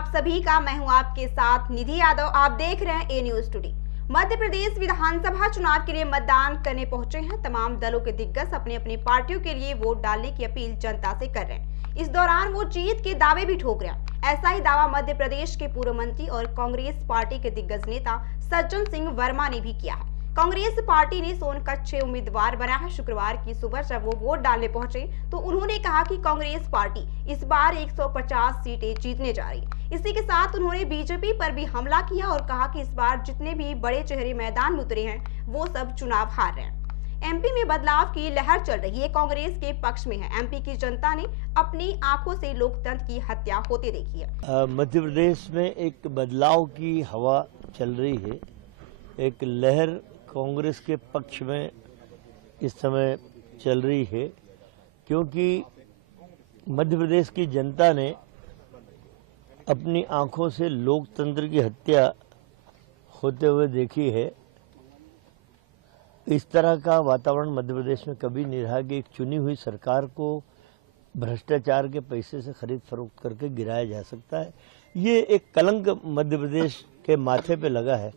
आप सभी का। मैं हूं आपके साथ निधि यादव। आप देख रहे हैं ए न्यूज टुडे। मध्य प्रदेश विधानसभा चुनाव के लिए मतदान करने पहुंचे हैं तमाम दलों के दिग्गज अपनी अपनी पार्टियों के लिए वोट डालने की अपील जनता से कर रहे हैं। इस दौरान वो जीत के दावे भी ठोक रहे हैं। ऐसा ही दावा मध्य प्रदेश के पूर्व मंत्री और कांग्रेस पार्टी के दिग्गज नेता सज्जन सिंह वर्मा ने भी किया है। कांग्रेस पार्टी ने सोनकच्छ 6 उम्मीदवार बनाया है। शुक्रवार की सुबह जब वो वोट डालने पहुंचे तो उन्होंने कहा कि कांग्रेस पार्टी इस बार 150 सीटें जीतने जा रही है। इसी के साथ उन्होंने बीजेपी पर भी हमला किया और कहा कि इस बार जितने भी बड़े चेहरे मैदान में उतरे हैं वो सब चुनाव हार रहे हैं। एमपी में बदलाव की लहर चल रही है, कांग्रेस के पक्ष में है। एमपी की जनता ने अपनी आंखों से लोकतंत्र की हत्या होते देखी है। मध्य प्रदेश में एक बदलाव की हवा चल रही है। एक लहर कांग्रेस के पक्ष में इस समय चल रही है, क्योंकि मध्य प्रदेश की जनता ने अपनी आंखों से लोकतंत्र की हत्या होते हुए देखी है। इस तरह का वातावरण मध्य प्रदेश में कभी नहीं रहा कि एक चुनी हुई सरकार को भ्रष्टाचार के पैसे से खरीद फरोख्त करके गिराया जा सकता है। ये एक कलंक मध्य प्रदेश के माथे पे लगा है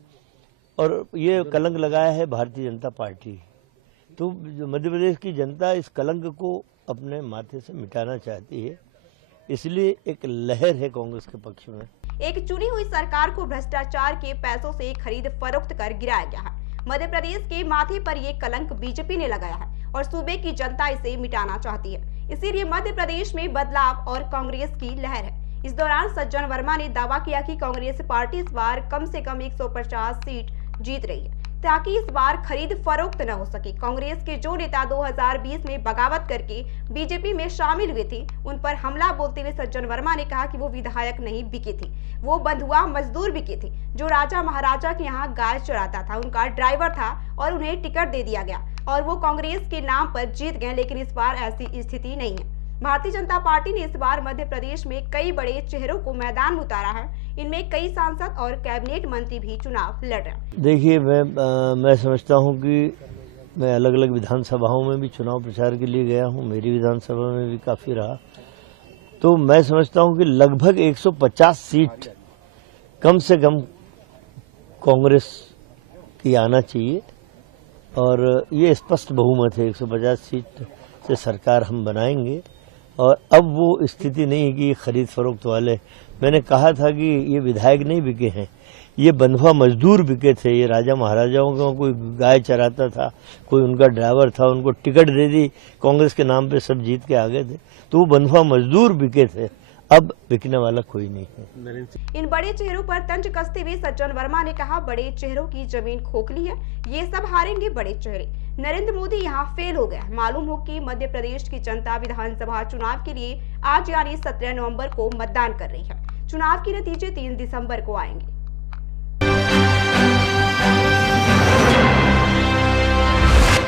और ये कलंक लगाया है भारतीय जनता पार्टी। तो मध्य प्रदेश की जनता इस कलंक को अपने माथे से मिटाना चाहती है, इसलिए एक लहर है कांग्रेस के पक्ष में। एक चुनी हुई सरकार को भ्रष्टाचार के पैसों से खरीद फरोख्त कर गिराया गया है। मध्य प्रदेश के माथे पर ये कलंक बीजेपी ने लगाया है और सूबे की जनता इसे मिटाना चाहती है। इसीलिए मध्य प्रदेश में बदलाव और कांग्रेस की लहर है। इस दौरान सज्जन वर्मा ने दावा किया कि कांग्रेस पार्टी इस बार कम से कम 150 सीट जीत रही है ताकि इस बार खरीद फरोख्त न हो सके। कांग्रेस के जो नेता 2020 में बगावत करके बीजेपी में शामिल हुए थे उन पर हमला बोलते हुए सज्जन वर्मा ने कहा कि वो विधायक नहीं बिके थे, वो बंधुआ मजदूर बिके थे जो राजा महाराजा के यहाँ गाय चराता था, उनका ड्राइवर था और उन्हें टिकट दे दिया गया और वो कांग्रेस के नाम पर जीत गए। लेकिन इस बार ऐसी स्थिति नहीं है। भारतीय जनता पार्टी ने इस बार मध्य प्रदेश में कई बड़े चेहरों को मैदान में उतारा है। इनमें कई सांसद और कैबिनेट मंत्री भी चुनाव लड़ रहे हैं। देखिए, मैं समझता हूं कि मैं अलग अलग विधानसभाओं में भी चुनाव प्रचार के लिए गया हूं, मेरी विधानसभा में भी काफी रहा। तो मैं समझता हूं कि लगभग 150 सीट कम से कम कांग्रेस की आना चाहिए और ये स्पष्ट बहुमत है। 150 सीट से सरकार हम बनाएंगे और अब वो स्थिति नहीं है कि खरीद फरोख्त वाले। मैंने कहा था कि ये विधायक नहीं बिके हैं, ये बंधुआ मजदूर बिके थे। ये राजा महाराजाओं का कोई गाय चराता था, कोई उनका ड्राइवर था, उनको टिकट दे दी कांग्रेस के नाम पे, सब जीत के आ गए थे। तो वो बंधुआ मजदूर बिके थे, अब बिकने वाला कोई नहीं है। इन बड़े चेहरों पर तंज कसते हुए सज्जन वर्मा ने कहा, बड़े चेहरों की जमीन खोखली है, ये सब हारेंगे बड़े चेहरे। नरेंद्र मोदी यहाँ फेल हो गया। मालूम हो कि मध्य प्रदेश की जनता विधानसभा चुनाव के लिए आज यानी 17 नवंबर को मतदान कर रही है। चुनाव के नतीजे 3 दिसंबर को आएंगे।